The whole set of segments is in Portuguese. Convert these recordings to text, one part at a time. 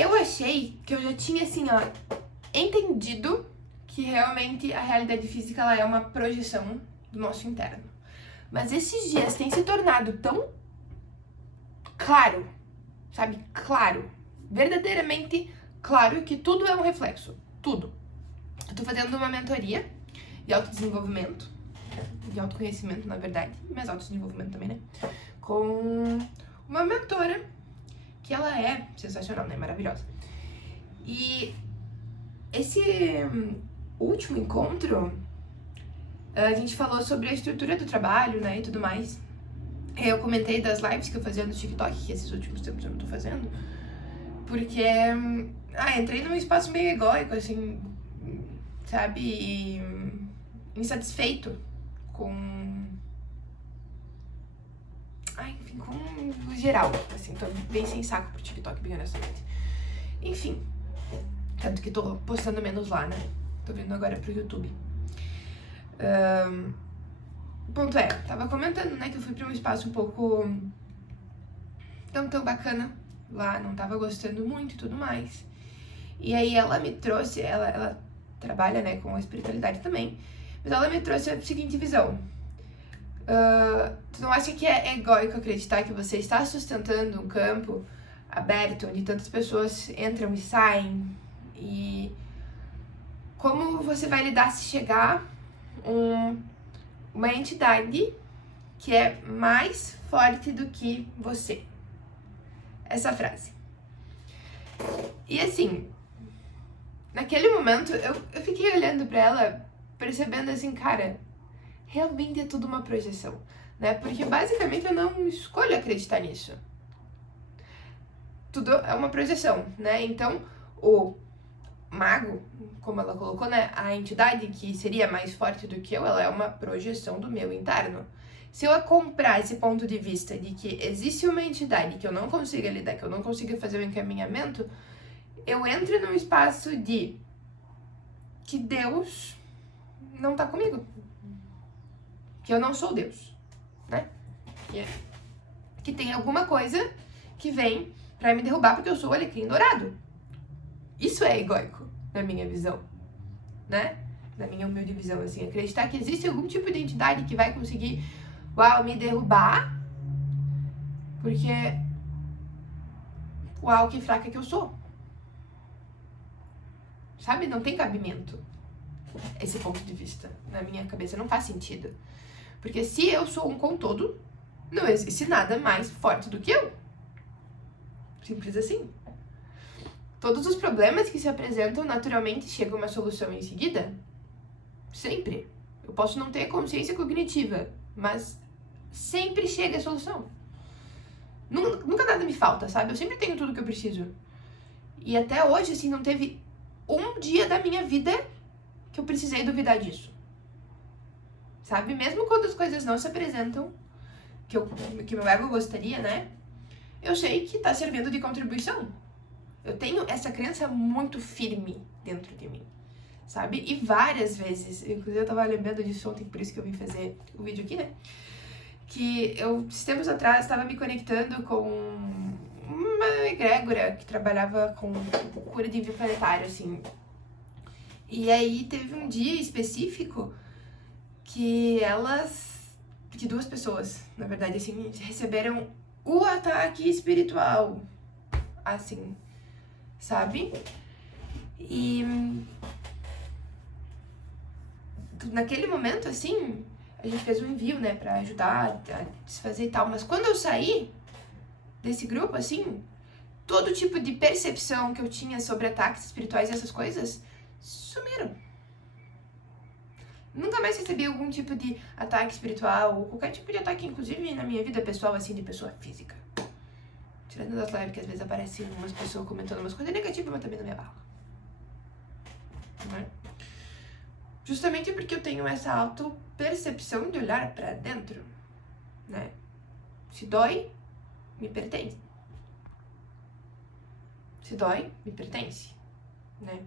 Eu achei que eu já tinha, assim, ó, entendido que realmente a realidade física ela é uma projeção do nosso interno. Mas esses dias tem se tornado tão claro, sabe? Claro, verdadeiramente claro que tudo é um reflexo, tudo. Eu tô fazendo uma mentoria de autodesenvolvimento, de autoconhecimento, na verdade, mas autodesenvolvimento também, né? Com uma mentora que ela é sensacional, né? Maravilhosa. E esse último encontro, a gente falou sobre a estrutura do trabalho, né, e tudo mais. Eu comentei das lives que eu fazia no TikTok, que esses últimos tempos eu não tô fazendo, porque, entrei num espaço meio egóico, assim, sabe, e insatisfeito com, enfim, com o geral, assim, tô bem sem saco pro TikTok, bem honestamente. Enfim, tanto que tô postando menos lá, né, tô vindo agora pro YouTube. O ponto é, tava comentando, né, que eu fui pra um espaço um pouco tão bacana lá, não tava gostando muito e tudo mais. E aí ela me trouxe, ela trabalha, né, com a espiritualidade também, mas ela me trouxe a seguinte visão. Tu não acha que é egóico acreditar que você está sustentando um campo aberto, onde tantas pessoas entram e saem? E como você vai lidar se chegar uma entidade que é mais forte do que você? Essa frase. E assim, naquele momento, eu fiquei olhando pra ela, percebendo assim, cara, realmente é tudo uma projeção, né? Porque basicamente eu não escolho acreditar nisso. Tudo é uma projeção, né? Então, o mago, como ela colocou, né? A entidade que seria mais forte do que eu, ela é uma projeção do meu interno. Se eu comprar esse ponto de vista de que existe uma entidade que eu não consiga lidar, que eu não consiga fazer o encaminhamento, eu entro num espaço de que Deus não tá comigo. Que eu não sou Deus, né? Que tem alguma coisa que vem pra me derrubar porque eu sou o alecrim dourado. Isso é egóico, na minha visão, né? Na minha humilde visão, assim. Acreditar que existe algum tipo de entidade que vai conseguir, me derrubar porque, que fraca que eu sou. Sabe? Não tem cabimento esse ponto de vista. Na minha cabeça não faz sentido. Porque se eu sou um com todo, não existe nada mais forte do que eu. Simples assim. Todos os problemas que se apresentam, naturalmente chega uma solução em seguida. Sempre. Eu posso não ter consciência cognitiva, mas sempre chega a solução. Nunca nada me falta, sabe? Eu sempre tenho tudo que eu preciso. E até hoje, assim, não teve um dia da minha vida que eu precisei duvidar disso. Sabe? Mesmo quando as coisas não se apresentam, que meu ego gostaria, né? Eu sei que tá servindo de contribuição. Eu tenho essa crença muito firme dentro de mim, sabe? E várias vezes, inclusive eu tava lembrando disso ontem, por isso que eu vim fazer o vídeo aqui, né? Que eu, esses tempos atrás, estava me conectando com uma egrégora que trabalhava com cura de envio planetário, assim. E aí teve um dia específico que duas pessoas, na verdade, assim, receberam o ataque espiritual, assim, sabe? E naquele momento, assim, a gente fez um envio, né, pra ajudar a desfazer e tal, mas quando eu saí desse grupo, assim, todo tipo de percepção que eu tinha sobre ataques espirituais e essas coisas sumiram. Nunca mais recebi algum tipo de ataque espiritual, ou qualquer tipo de ataque, inclusive na minha vida pessoal, assim, de pessoa física. Tirando das lives que às vezes aparecem umas pessoas comentando umas coisas negativas, mas também não me abala. Não é? Justamente porque eu tenho essa auto-percepção de olhar pra dentro, né? Se dói, me pertence. Se dói, me pertence, né?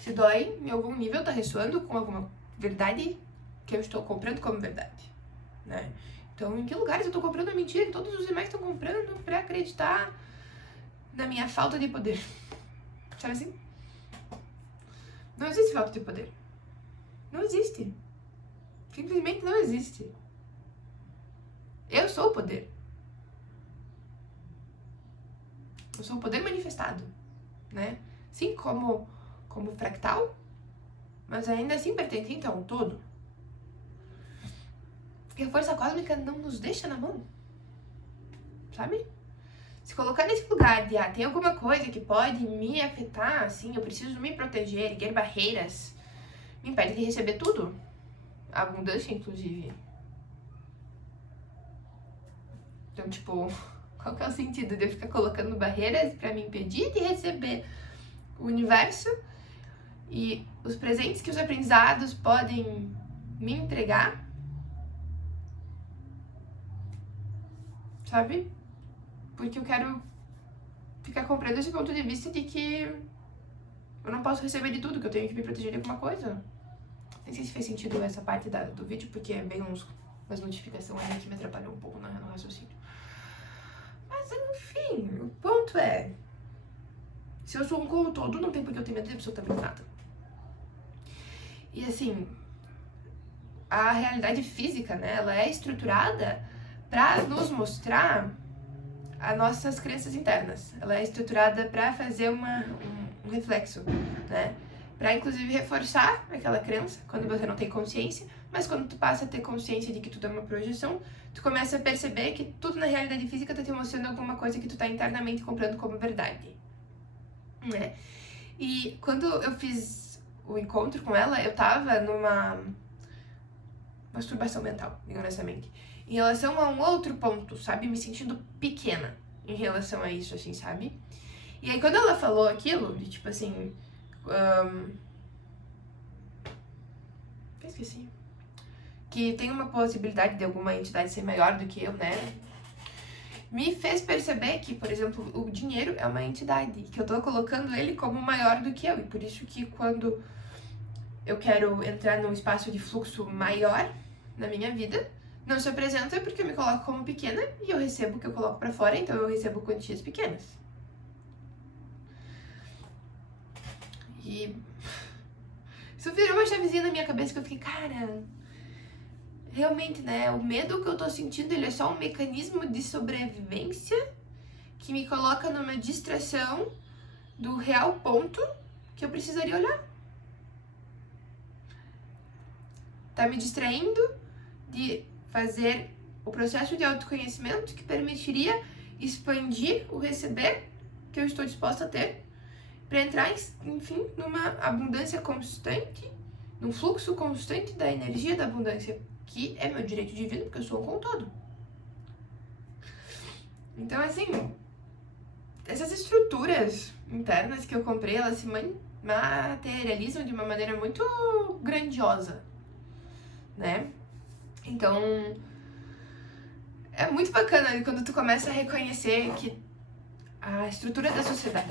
Se dói, em algum nível tá ressoando com alguma verdade que eu estou comprando como verdade, né? Então, em que lugares eu tô comprando a mentira que todos os demais estão comprando pra acreditar na minha falta de poder. Sabe assim? Não existe falta de poder. Não existe. Simplesmente não existe. Eu sou o poder. Eu sou o poder manifestado, né? Sim, como fractal, mas ainda assim pertencente a um todo. E a força cósmica não nos deixa na mão, sabe? Se colocar nesse lugar de, tem alguma coisa que pode me afetar, assim, eu preciso me proteger, erguer barreiras, me impede de receber tudo. A abundância, inclusive. Então, tipo, qual que é o sentido de eu ficar colocando barreiras pra me impedir de receber o universo e os presentes que os aprendizados podem me entregar? Sabe? Porque eu quero ficar compreendendo esse ponto de vista de que eu não posso receber de tudo, que eu tenho que me proteger de alguma coisa. Nem sei se fez sentido essa parte do vídeo, porque veio umas notificações aí que me atrapalhou um pouco no raciocínio. Mas, enfim, o ponto é... Se eu sou um como todo, não tem por que eu ter medo de absolutamente nada. E, assim, a realidade física, né, ela é estruturada para nos mostrar as nossas crenças internas. Ela é estruturada para fazer um reflexo, né? Para inclusive reforçar aquela crença quando você não tem consciência, mas quando tu passa a ter consciência de que tudo é uma projeção, tu começa a perceber que tudo na realidade física tá te mostrando alguma coisa que tu tá internamente comprando como verdade, né? E quando eu fiz o encontro com ela, eu tava numa masturbação mental, honestamente, em relação a um outro ponto, sabe? Me sentindo pequena em relação a isso, assim, sabe? E aí quando ela falou aquilo, de tipo assim... eu esqueci. Que tem uma possibilidade de alguma entidade ser maior do que eu, né? Me fez perceber que, por exemplo, o dinheiro é uma entidade, que eu tô colocando ele como maior do que eu. E por isso que quando eu quero entrar num espaço de fluxo maior na minha vida, não se apresenta porque eu me coloco como pequena e eu recebo o que eu coloco pra fora, então eu recebo quantias pequenas. E isso virou uma chavezinha na minha cabeça que eu fiquei, cara, realmente, né, o medo que eu tô sentindo, ele é só um mecanismo de sobrevivência que me coloca numa distração do real ponto que eu precisaria olhar. Tá me distraindo de fazer o processo de autoconhecimento que permitiria expandir o receber que eu estou disposta a ter para entrar, enfim, numa abundância constante, num fluxo constante da energia da abundância, que é meu direito divino, porque eu sou um com todo. Então, assim, essas estruturas internas que eu comprei, elas se materializam de uma maneira muito grandiosa, né? Então, é muito bacana quando tu começa a reconhecer que a estrutura da sociedade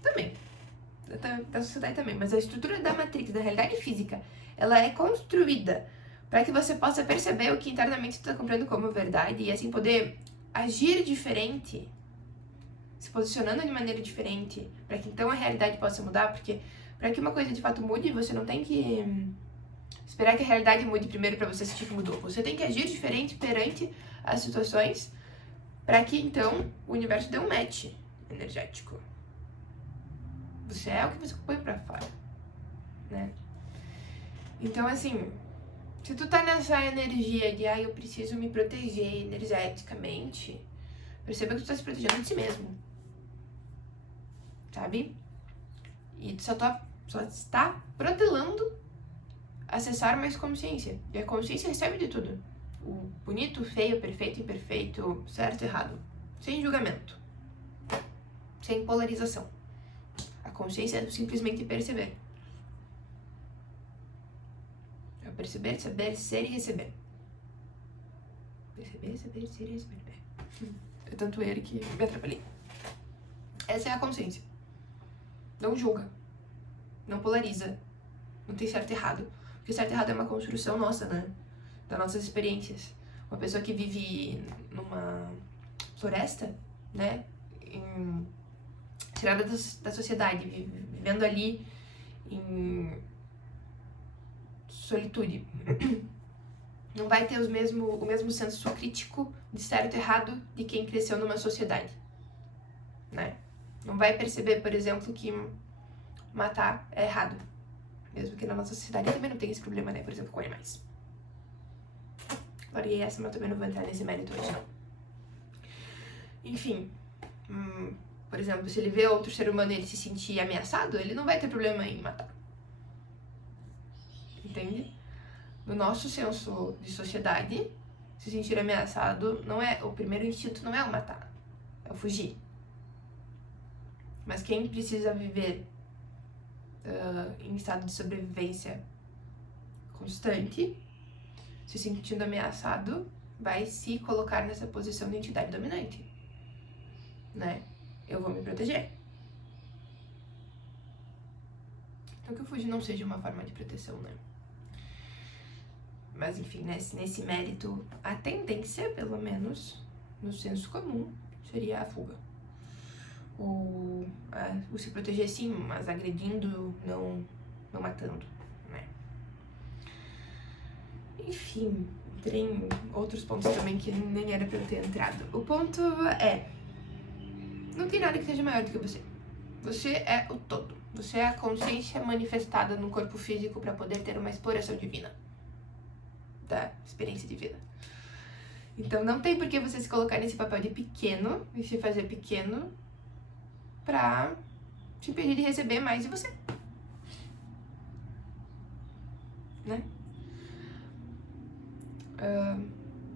também, da sociedade também, mas a estrutura da Matrix, da realidade física, ela é construída para que você possa perceber o que internamente tu tá comprando como verdade e assim poder agir diferente, se posicionando de maneira diferente, para que então a realidade possa mudar, porque para que uma coisa de fato mude, você não tem que esperar que a realidade mude primeiro para você sentir que mudou. Você tem que agir diferente perante as situações para que então o universo dê um match energético. Você é o que você põe pra fora, né? Então, assim, se tu tá nessa energia de, eu preciso me proteger energeticamente, perceba que tu tá se protegendo de si mesmo, sabe? E tu só está protelando acessar mais consciência. E a consciência recebe de tudo. O bonito, o feio, o perfeito, o imperfeito, certo e errado. Sem julgamento. Sem polarização. A consciência é simplesmente perceber. É perceber, saber, ser e receber. Perceber, saber, ser e receber. É tanto ele que me atrapalhei. Essa é a consciência. Não julga. Não polariza. Não tem certo e errado. Porque certo e errado é uma construção nossa, né? Das nossas experiências. Uma pessoa que vive numa floresta, né? tirada da sociedade, vivendo ali em solitude. Não vai ter o mesmo senso crítico de certo e errado de quem cresceu numa sociedade, né? Não vai perceber, por exemplo, que matar é errado. Mesmo que na nossa sociedade também não tem esse problema, né? Por exemplo, com animais. Larguei essa, mas eu também não vou entrar nesse mérito hoje, não. Enfim, por exemplo, se ele vê outro ser humano e ele se sentir ameaçado, ele não vai ter problema em matar. Entende? No nosso senso de sociedade, se sentir ameaçado, o primeiro instinto não é o matar, é o fugir. Mas quem precisa viver em estado de sobrevivência constante, se sentindo ameaçado, vai se colocar nessa posição de entidade dominante, né? Eu vou me proteger. Não que o fugir não seja uma forma de proteção, né? Mas enfim, nesse mérito, a tendência, pelo menos, no senso comum, seria a fuga. Ou se proteger sim, mas agredindo, não matando, né? Enfim, tem outros pontos também que nem era pra eu ter entrado. O ponto é, não tem nada que seja maior do que você. Você é o todo. Você é a consciência manifestada no corpo físico para poder ter uma exploração divina da experiência de vida. Então não tem por que você se colocar nesse papel de pequeno e se fazer pequeno pra te impedir de receber mais de você, né?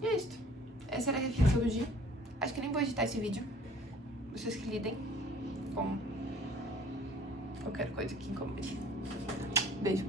E é isso. Essa era a reflexão do dia. Acho que nem vou editar esse vídeo. Vocês que lidem com qualquer coisa que incomode. Beijo.